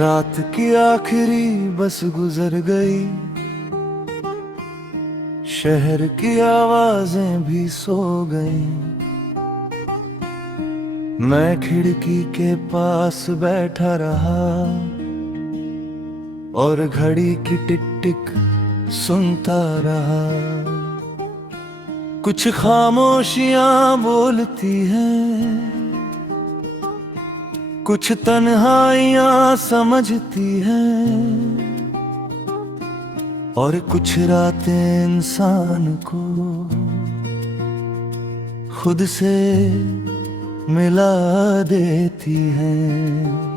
रात की आखिरी बस गुजर गई, शहर की आवाजें भी सो गईं। मैं खिड़की के पास बैठा रहा और घड़ी की टिक टिक सुनता रहा। कुछ खामोशियां बोलती हैं, कुछ तन्हाइयां समझती हैं, और कुछ रातें इंसान को खुद से मिला देती हैं।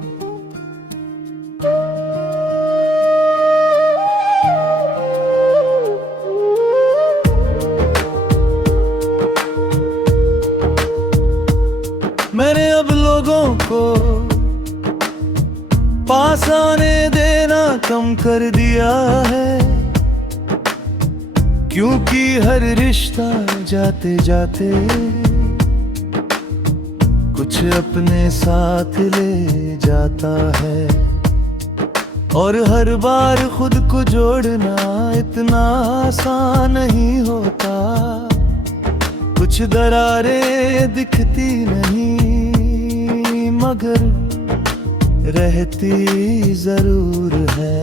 मैंने अब लोगों को पास आने देना कम कर दिया है, क्योंकि हर रिश्ता जाते जाते कुछ अपने साथ ले जाता है। और हर बार खुद को जोड़ना इतना आसान नहीं होता। कुछ दरारें दिखती नहीं, मगर रहती जरूर है।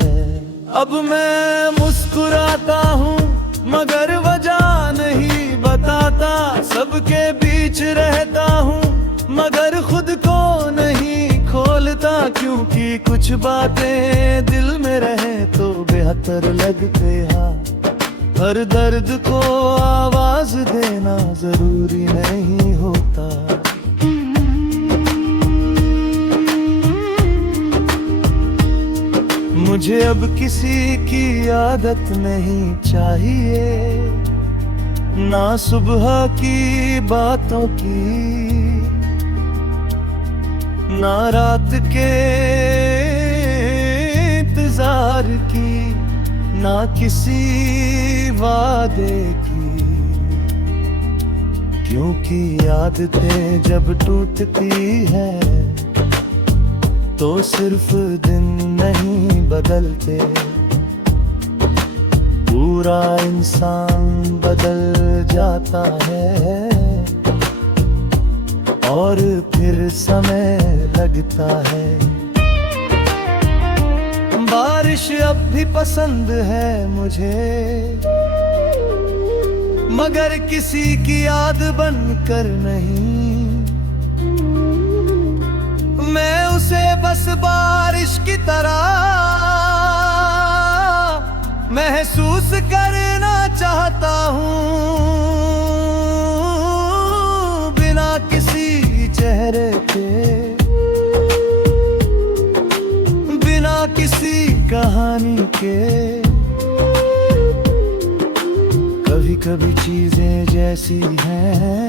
अब मैं मुस्कुराता हूँ मगर वजह नहीं बताता। सबके बीच रहता हूँ मगर खुद को नहीं खोलता, क्योंकि कुछ बातें दिल में रहे तो बेहतर लगते हैं। हर दर्द को आवाज देना जरूरी नहीं होता। मुझे अब किसी की आदत नहीं चाहिए, ना सुबह की बातों की, ना रात के इंतजार की, ना किसी वादे की। क्योंकि आदतें जब टूटती हैं तो सिर्फ दिन नहीं बदलते, पूरा इंसान बदल जाता है। और फिर समय लगता है। बारिश अब भी पसंद है मुझे, मगर किसी की याद बनकर नहीं। मैं उसे बस बारिश की तरह महसूस करना चाहता हूँ, बिना किसी चेहरे के, बिना किसी कहानी के। कभी कभी चीजें जैसी हैं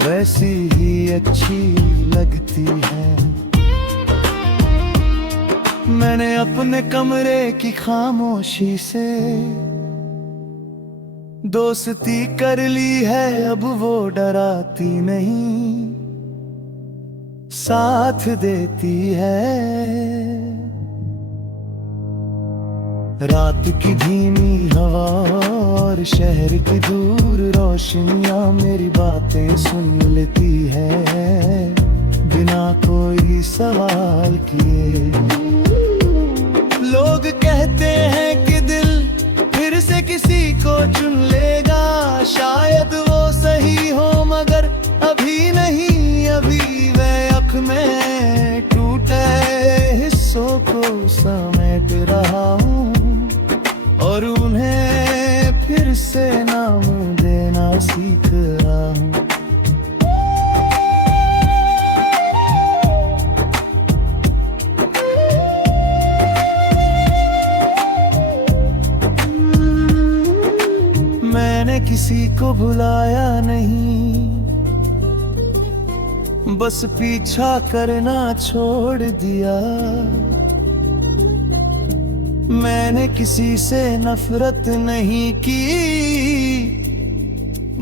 वैसी ही अच्छी लगती है। मैंने अपने कमरे की खामोशी से दोस्ती कर ली है, अब वो डराती नहीं, साथ देती है। रात की धीमी हवा और शहर की दूर रोशनियां मेरी बातें सुन लेती है, बिना कोई सवाल किए। लोग कहते हैं कि दिल फिर से किसी को चुन लेगा, शायद वो सही हो मगर अभी नहीं। अभी वह आँख में टूटे हिस्सों को समेट रहा हूँ और उन्हें फिर से नाम देना सीख रहा हूँ। मैंने किसी को भुलाया नहीं, बस पीछा करना छोड़ दिया। मैंने किसी से नफरत नहीं की,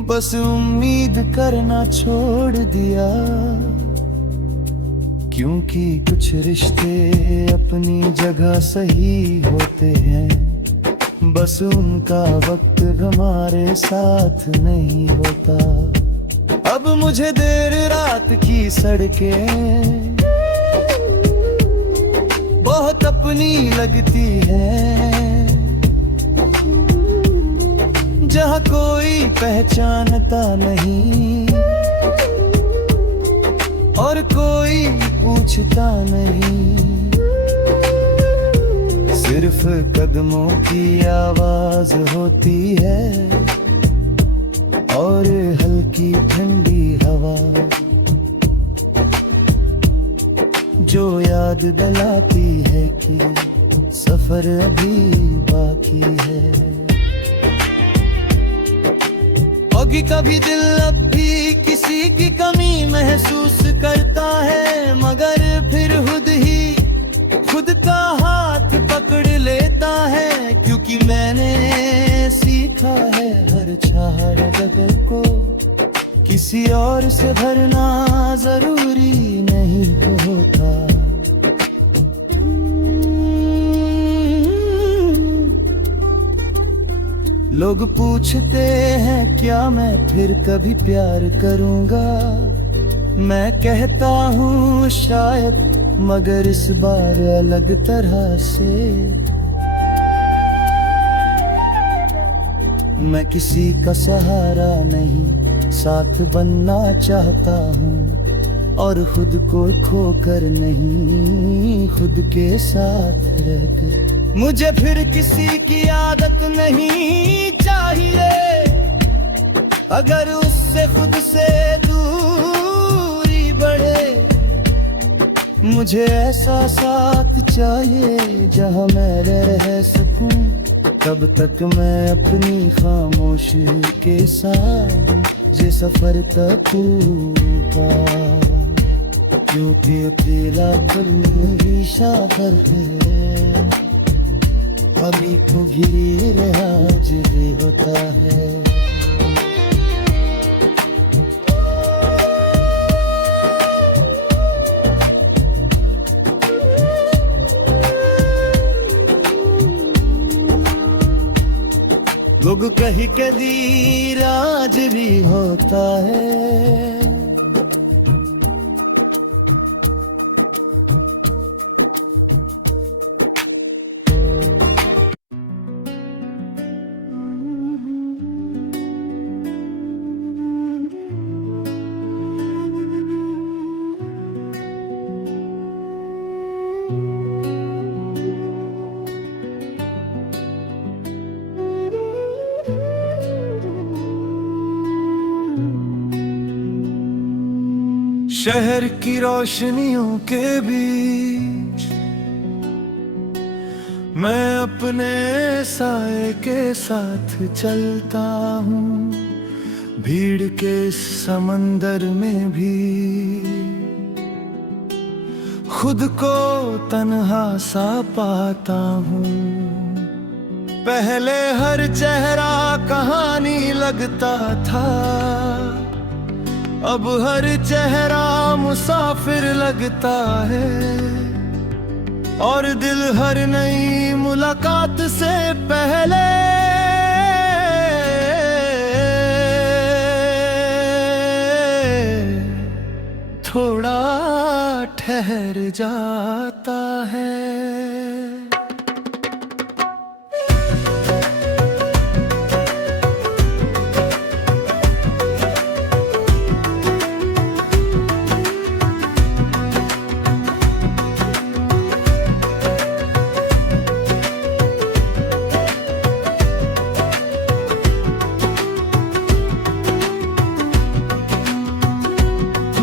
बस उम्मीद करना छोड़ दिया। क्योंकि कुछ रिश्ते अपनी जगह सही होते हैं, बस उनका वक्त हमारे साथ नहीं होता। अब मुझे देर रात की सड़कें बहुत अपनी लगती हैं, जहाँ कोई पहचानता नहीं और कोई पूछता नहीं। सिर्फ कदमों की आवाज होती है और हल्की ठंडी हवा, जो याद दिलाती है कि सफर अभी बाकी है। होगी कभी दिल अब भी किसी की कमी महसूस करता है, मगर फिर खुद का हाथ पकड़ लेता है। क्योंकि मैंने सीखा है हर चाह जगह को किसी और से भरना जरूरी नहीं होता। लोग पूछते हैं क्या मैं फिर कभी प्यार करूंगा, मैं कहता हूँ शायद, मगर इस बार अलग तरह से। मैं किसी का सहारा नहीं, साथ बनना चाहता हूँ और खुद को खोकर नहीं, खुद के साथ रहकर। मुझे फिर किसी की आदत नहीं चाहिए, अगर उससे खुद से दूरी बढ़े। मुझे ऐसा साथ चाहिए जहाँ मैं रह सकूं, तब तक मैं अपनी खामोशी के साथ ये सफर तक का। क्योंकि अकेला कभी सफर है, अभी तो गिर आज भी होता है। लोग कही के दी आज भी होता है। शहर की रोशनियों के बीच मैं अपने साए के साथ चलता हूँ, भीड़ के इस समंदर में भी खुद को तन्हा सा पाता हूँ। पहले हर चेहरा कहानी लगता था, अब हर चेहरा मुसाफिर लगता है। और दिल हर नई मुलाकात से पहले थोड़ा ठहर जाता है।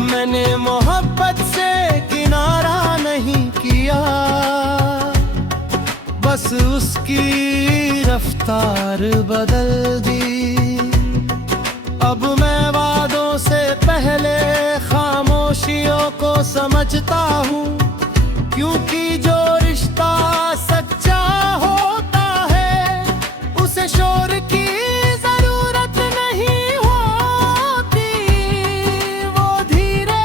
मैंने मोहब्बत से किनारा नहीं किया, बस उसकी रफ्तार बदल दी। अब मैं वादों से पहले खामोशियों को समझता हूँ, क्योंकि जो रिश्ता सच्चा होता है उसे शोर की जरूरत नहीं होती। वो धीरे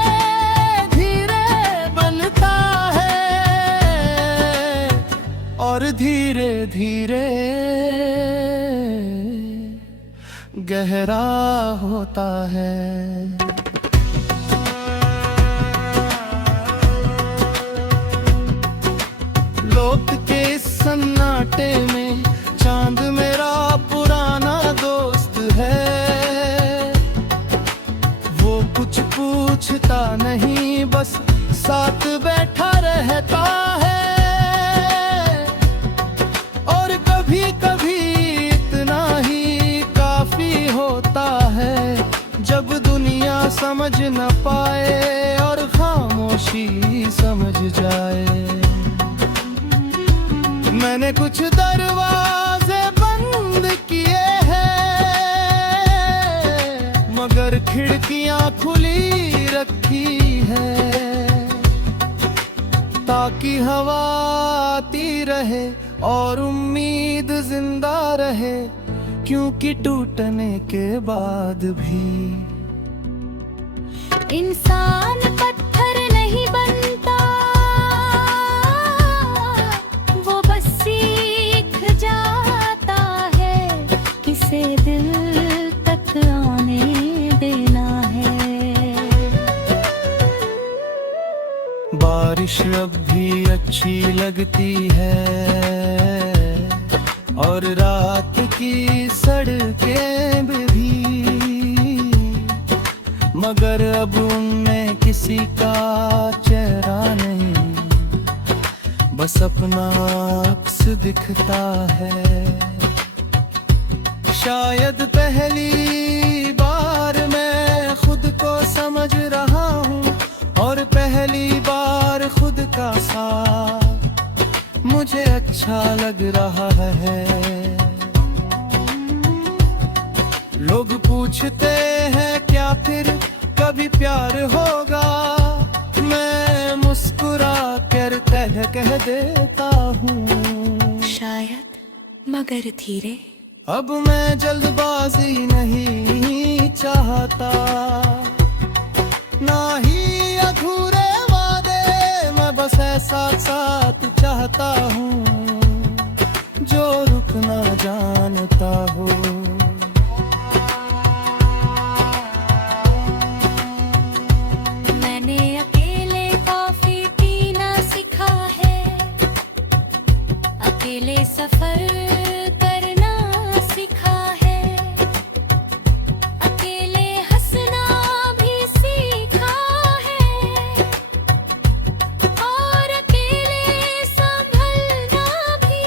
धीरे बन धीरे धीरे गहरा होता है। लोक के इस सन्नाटे में चांद मेरा पुराना दोस्त है। वो कुछ पूछता नहीं, बस साथ बैठा रहता है। और कभी कभी इतना ही काफी होता है, जब दुनिया समझ न पाए और खामोशी समझ जाए। मैंने कुछ दरवाजे बंद किए हैं, मगर खिड़कियां खुली रखी है, ताकि हवा आती रहे और उम्मीद जिंदा रहे। क्योंकि टूटने के बाद भी इंसान पत्थर नहीं बनता, वो बस सीख जाता है किसे दिल तक आने देना है। बारिश अब भी अच्छी लगती है और रात की सड़कें भी, मगर अब उनमें किसी का चेहरा नहीं, बस अपना अक्स दिखता है। शायद पहली बार मैं खुद को समझ रहा हूँ, और पहली बार खुद का साथ मुझे अच्छा लग रहा है। लोग पूछते हैं क्या फिर कभी प्यार होगा, मैं मुस्कुरा कर कह देता हूँ शायद, मगर धीरे। अब मैं जल्दबाजी नहीं चाहता, ना ही अधूरे वादे, मैं बस ऐसा साथ चाहता हूँ जो रुकना जानता हो। मैंने अकेले कॉफी पीना सीखा है, अकेले सफर करना सीखा है, अकेले हंसना भी सीखा है, और अकेले संभलना भी।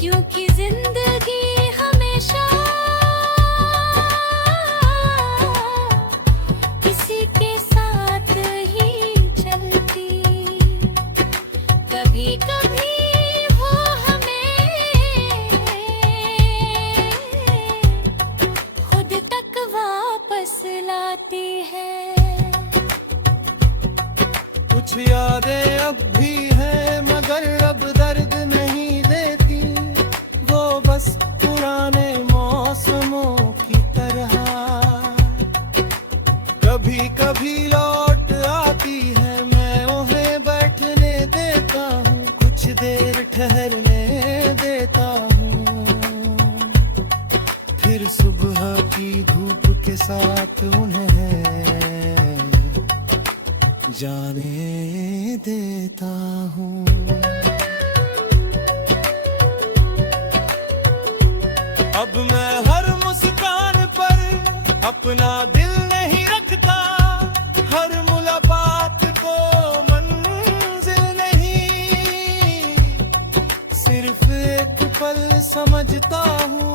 क्योंकि जिंदगी हमेशा किसी के साथ ही चलती। कभी कभी वो हमें खुद तक वापस लाती है। कुछ यादें अब भी हैं, मगर अब दर्द नहीं देती, वो बस पुराने मौसमों की तरह कभी कभी लौट आती है। मैं उन्हें बैठने देता हूँ, कुछ देर ठहरने देता हूँ, फिर सुबह की धूप के साथ उन्हें जाने देता हूँ। अब मैं हर मुस्कान पर अपना दिल नहीं रखता, हर मुलाकात को मंजिल नहीं, सिर्फ एक पल समझता हूँ,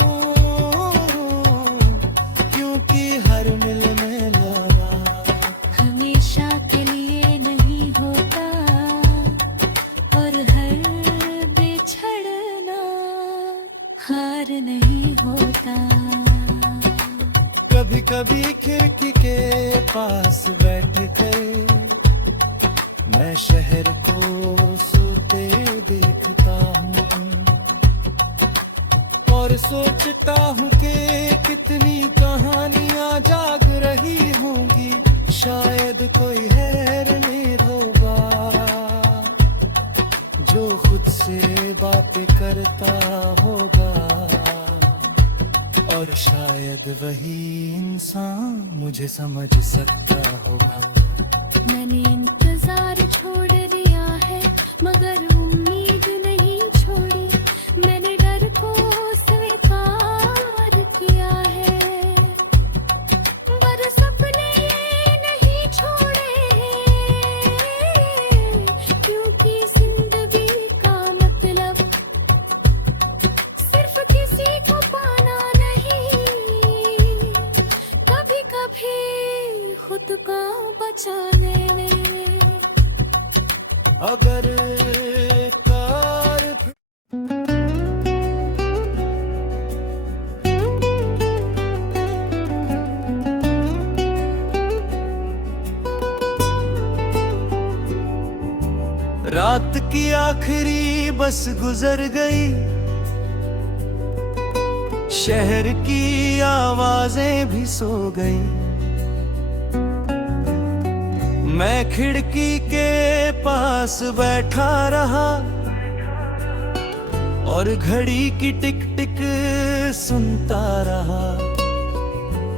क्योंकि हर मिलने लगा हमेशा के लिए नहीं होता, और हर बिछड़ना हार नहीं होता। कभी कभी खिड़की के पास बैठ कर मैं शहर को सोते देखता हूँ, और सोचता हूँ कि कितनी कहानियां जाग रही होंगी। शायद कोई हैरान होगा जो खुद से बातें करता होगा, और शायद वही इंसान मुझे समझ सकता होगा। मैंने इंतजार छोड़ दिया है मगर उम्मीद नहीं छोड़ी, मैंने डर को स्वीकार किया है, पर सपने ये नहीं छोड़े, क्योंकि जिंदगी का मतलब सिर्फ किसी को पाना नहीं, कभी कभी खुद का बचाने में। अगर कार रात की आखिरी बस गुजर गई, शहर की आवाजें भी सो गई, मैं खिड़की के पास बैठा रहा और घड़ी की टिक टिक सुनता रहा।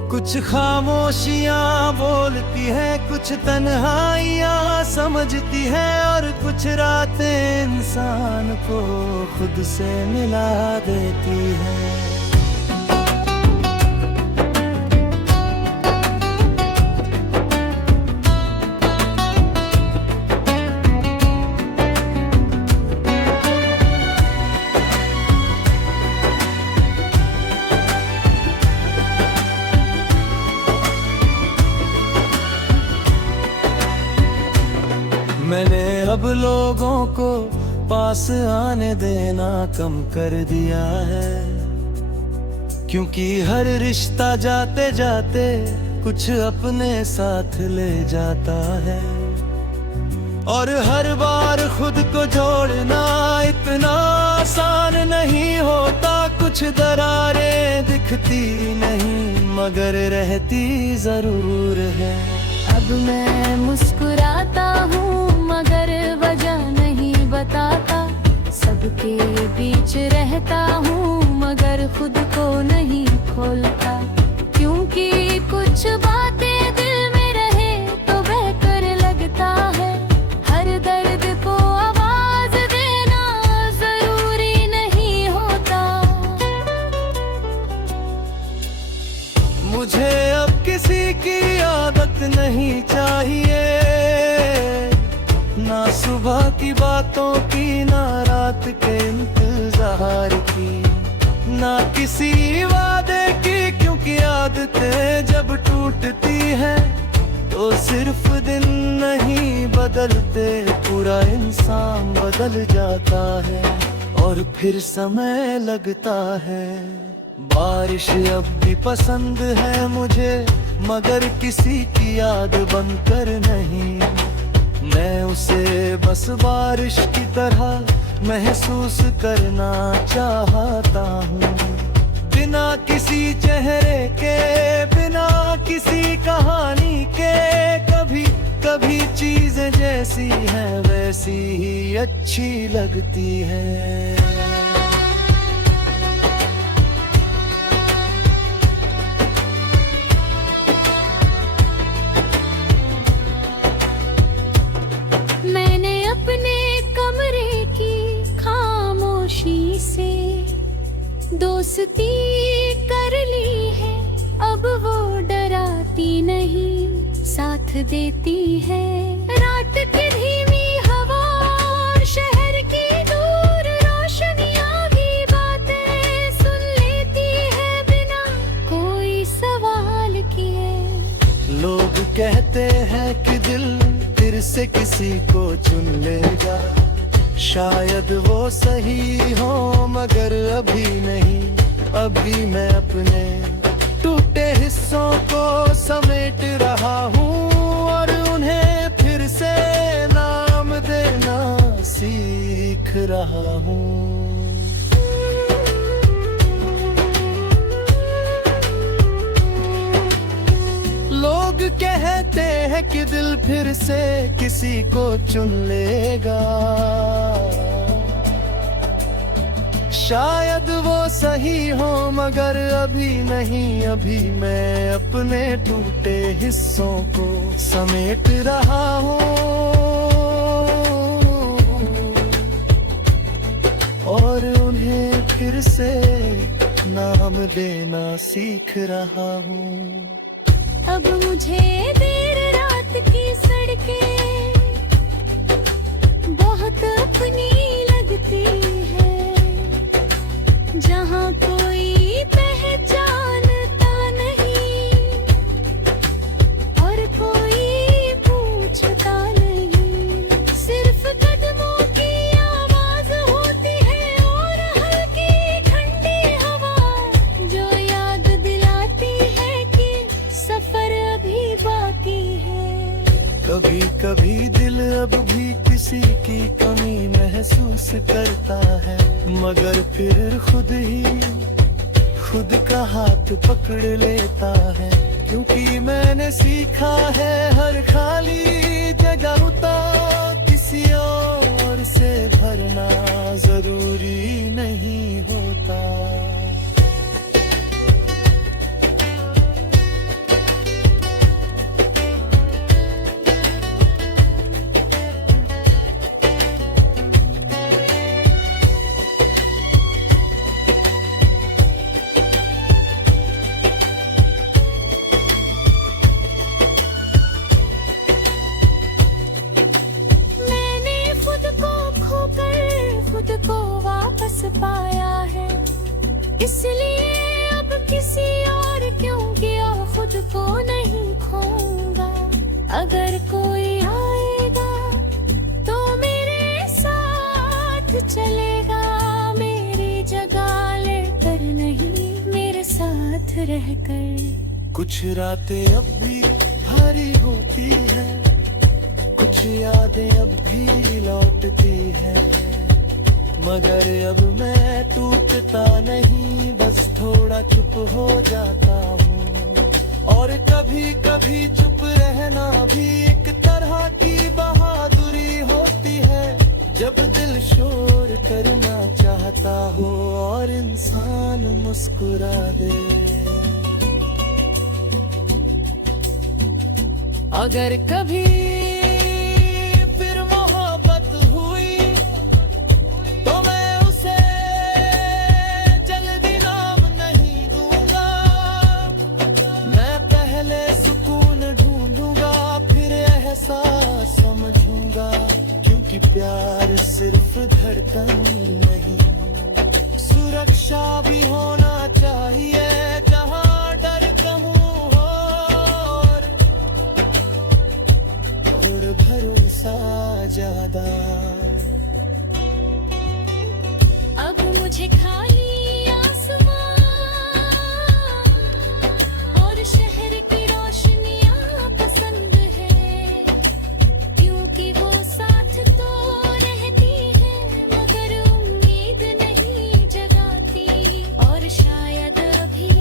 कुछ खामोशियां बोलती है, कुछ तन्हाइयां समझती है, और कुछ रातें इंसान को खुद से मिला देती है। मैंने अब लोगों को पास आने देना कम कर दिया है, क्योंकि हर रिश्ता जाते जाते कुछ अपने साथ ले जाता है, और हर बार खुद को जोड़ना इतना आसान नहीं होता। कुछ दरारें दिखती नहीं मगर रहती जरूर है। अब मैं मुस्कुराता हूँ मगर वजह नहीं बताता, सबके बीच रहता हूँ मगर खुद को नहीं खोलता, क्योंकि कुछ बातें दिल में रहे तो बेहतर लगता है, हर दर्द को आवाज देना जरूरी नहीं होता। मुझे अब किसी की आदत नहीं चाहिए, ना सुबह की बातों की, ना रात के इंतजार की, ना किसी वादे की, क्योंकि आदतें जब टूटती है तो सिर्फ दिन नहीं बदलते, पूरा इंसान बदल जाता है, और फिर समय लगता है। बारिश अब भी पसंद है मुझे मगर किसी की याद बनकर नहीं, मैं उसे बस बारिश की तरह महसूस करना चाहता हूँ, बिना किसी चेहरे के, बिना किसी कहानी के। कभी कभी चीजें जैसी हैं वैसी ही अच्छी लगती हैं। मैंने अपने कमरे की खामोशी से दोस्ती कर ली है, अब वो डराती नहीं साथ देती है, रात की धीमी हवा और शहर की दूर रोशनियां भी बातें सुन लेती है बिना कोई सवाल किए। लोग कहते हैं कि दिल फिर से किसी को चुन लेगा, शायद वो सही हो मगर अभी नहीं, अभी मैं अपने टूटे हिस्सों को समेट रहा हूँ, और उन्हें फिर से नाम देना सीख रहा हूँ। लोग कहते हैं कि दिल फिर से किसी को चुन लेगा, शायद वो सही हो मगर अभी नहीं, अभी मैं अपने टूटे हिस्सों को समेट रहा हूँ और उन्हें फिर से नाम देना सीख रहा हूँ। अब मुझे देर रात की सड़कें बहुत अपनी लगती है, जहाँ कोई पहचानता नहीं और कोई पूछता नहीं। सिर्फ कदमों की आवाज होती है और हल्की ठंडी हवा जो याद दिलाती है कि सफर अभी बाकी है। कभी कभी दिल अब भी किसी की कमी महसूस करता है मगर फिर खुद का हाथ पकड़ लेता है, क्योंकि मैंने सीखा है हर खाली जगह तो किसी और से भरना जरूरी नहीं होता। पाया है इसलिए अब किसी और क्यों किया खुद को नहीं खोऊंगा। अगर कोई आएगा तो मेरे साथ चलेगा, मेरी जगह लेकर नहीं मेरे साथ रहकर। कुछ रातें अब भी भारी होती है, कुछ यादें अब भी लौटती है मगर अब मैं टूटता नहीं, बस थोड़ा चुप हो जाता हूँ। और कभी कभी चुप रहना भी एक तरह की बहादुरी होती है, जब दिल शोर करना चाहता हो और इंसान मुस्कुरा दे। अगर कभी समझूंगा, क्योंकि प्यार सिर्फ धड़कन नहीं, सुरक्षा भी होना चाहिए जहाँ डर कम हो और भरोसा ज्यादा। अब मुझे खाली आसमां और शहर की रोशनियां पसंद है, क्योंकि वो साथ तो रहती है मगर उम्मीद नहीं जगाती। और शायद अभी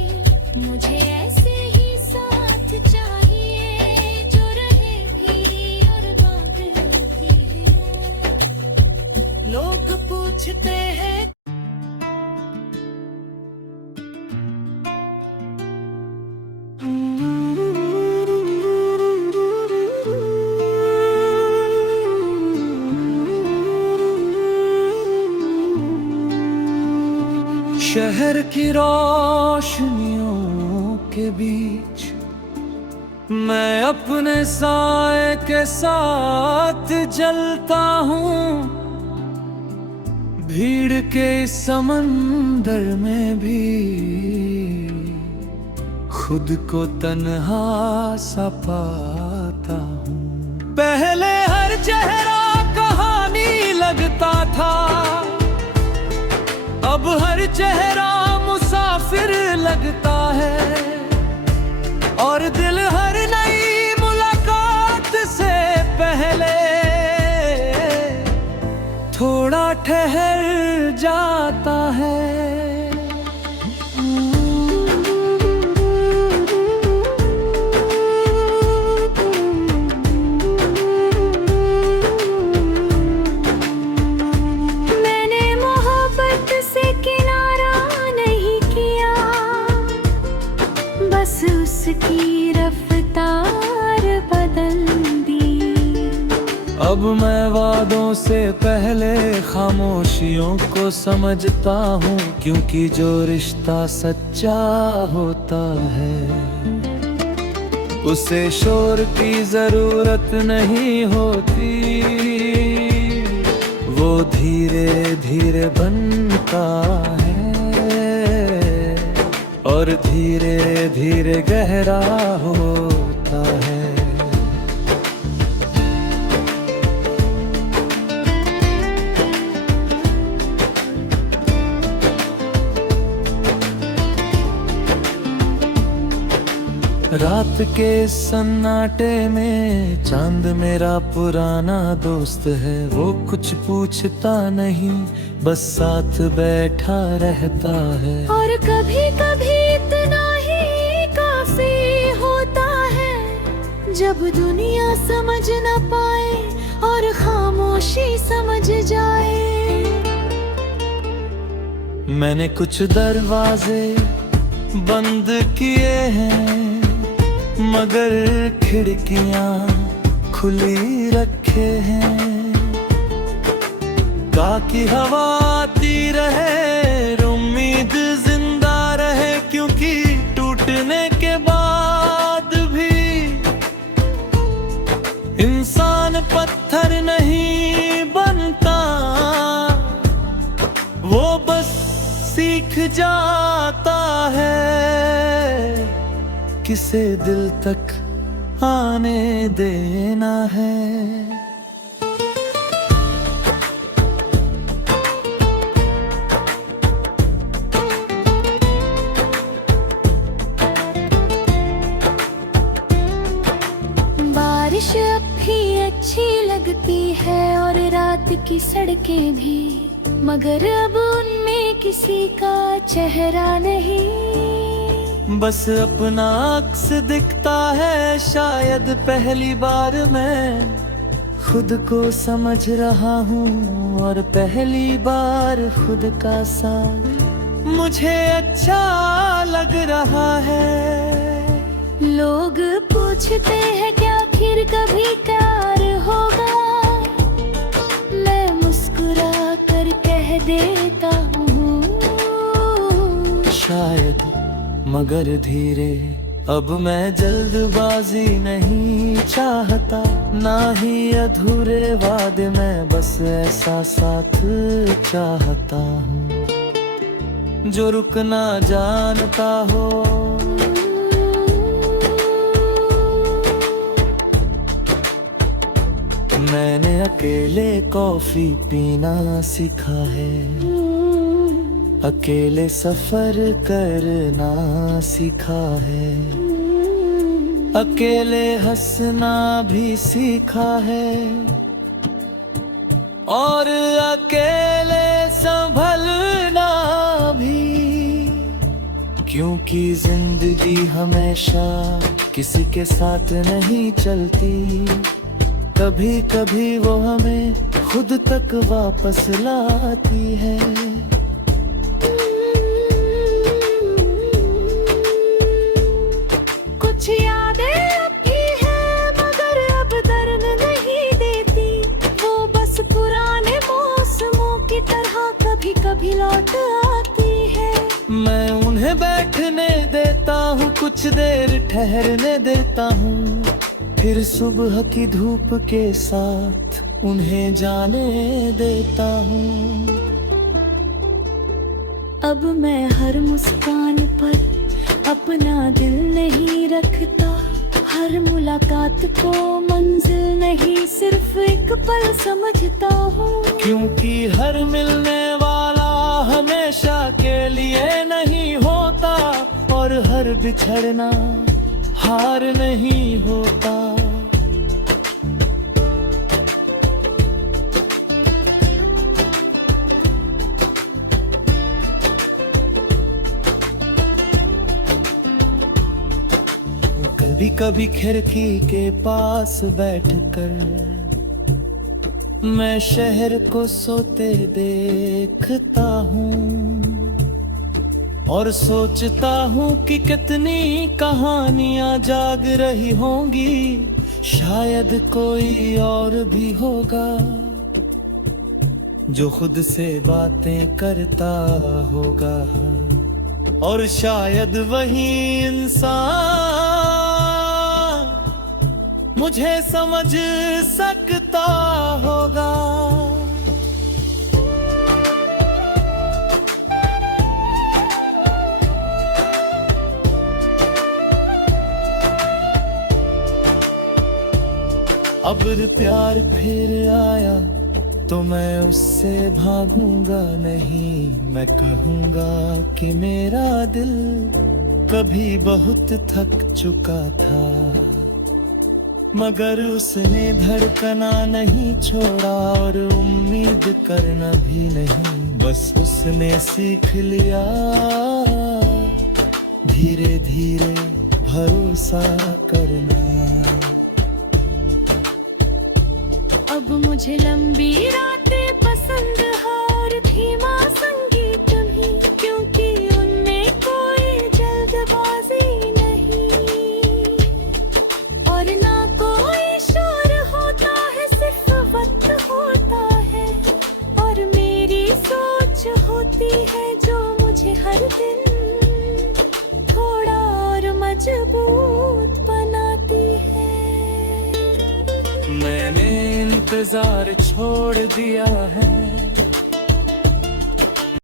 मुझे ऐसे ही साथ चाहिए जो रहे भी और बात होती है। लोग पूछते हैं शहर की रोशनियों के बीच मैं अपने साए के साथ जलता हूँ, भीड़ के इस समंदर में भी खुद को तन्हा सा पाता हूँ। पहले हर चेहरा कहानी लगता था, अब हर चेहरा मुसाफिर लगता है और दिल हर नई मुलाकात से पहले थोड़ा ठहर जाता है। मैंने मोहब्बत से उसकी रफ्तार बदल दी। अब मैं वादों से पहले खामोशियों को समझता हूँ, क्योंकि जो रिश्ता सच्चा होता है उसे शोर की जरूरत नहीं होती। वो धीरे धीरे बनता है और धीरे धीरे गहरा होता है। रात के सन्नाटे में चांद मेरा पुराना दोस्त है। वो कुछ पूछता नहीं, बस साथ बैठा रहता है। और कभी कभी इतना ही काफी होता है, जब दुनिया समझ न पाए और खामोशी समझ जाए। मैंने कुछ दरवाजे बंद किए हैं, मगर खिड़कियां खुली रखे हैं। ताकि हवा आती रहे, उम्मीद जिंदा रहे, क्योंकि टूटने के बाद भी इंसान पत्थर नहीं बनता। वो बस सीख जाता है किसे दिल तक आने देना है। बारिश अब भी अच्छी लगती है और रात की सड़कें भी, मगर अब उनमें किसी का चेहरा नहीं। बस अपना अक्स दिखता है, शायद पहली बार मैं खुद को समझ रहा हूँ, और पहली बार खुद का साथ मुझे अच्छा लग रहा है। लोग पूछते हैं क्या आखिर कभी प्यार होगा, मैं मुस्कुरा कर कह देता हूँ शायद, मगर धीरे। अब मैं जल्दबाजी नहीं चाहता, ना ही अधूरे वादे, मैं बस ऐसा साथ चाहता हूँ जो रुकना जानता हो। मैंने अकेले कॉफी पीना सीखा है, अकेले सफर करना सीखा है, अकेले हंसना भी सीखा है, और अकेले संभलना भी। क्योंकि जिंदगी हमेशा किसी के साथ नहीं चलती, कभी कभी वो हमें खुद तक वापस लाती है। कुछ यादें अब भी हैं, मगर अब दर्द नहीं देती। वो बस पुराने मौसमों की तरह कभी कभी लौट आती है। मैं उन्हें बैठने देता हूँ, कुछ देर ठहरने देता हूँ, फिर सुबह की धूप के साथ उन्हें जाने देता हूँ। अब मैं हर मुस्कान पर अपना दिल नहीं रखता, हर मुलाकात को मंजिल नहीं सिर्फ एक पल समझता हूँ। क्योंकि हर मिलने वाला हमेशा के लिए नहीं होता, और हर बिछड़ना हार नहीं होता। कभी कभी खिड़की के पास बैठकर मैं शहर को सोते देखता हूँ। और सोचता हूँ कि कितनी कहानियां जाग रही होंगी, शायद कोई और भी होगा जो खुद से बातें करता होगा, और शायद वही इंसान मुझे समझ सकता होगा। अब प्यार फिर आया तो मैं उससे भागूंगा नहीं, मैं कहूंगा कि मेरा दिल कभी बहुत थक चुका था, मगर उसने धड़कना नहीं छोड़ा और उम्मीद करना भी नहीं, बस उसने सीख लिया धीरे धीरे भरोसा करना। अब मुझे लंबी रातें पसंद है और धीमा संगीत भी, क्योंकि उनमें कोई जल्दबाजी नहीं और ना कोई शोर होता है, सिर्फ वक्त होता है और मेरी सोच होती है जो मुझे हर दिन थोड़ा और मजबूत बनाती है। मैंने इंतजार छोड़ दिया है,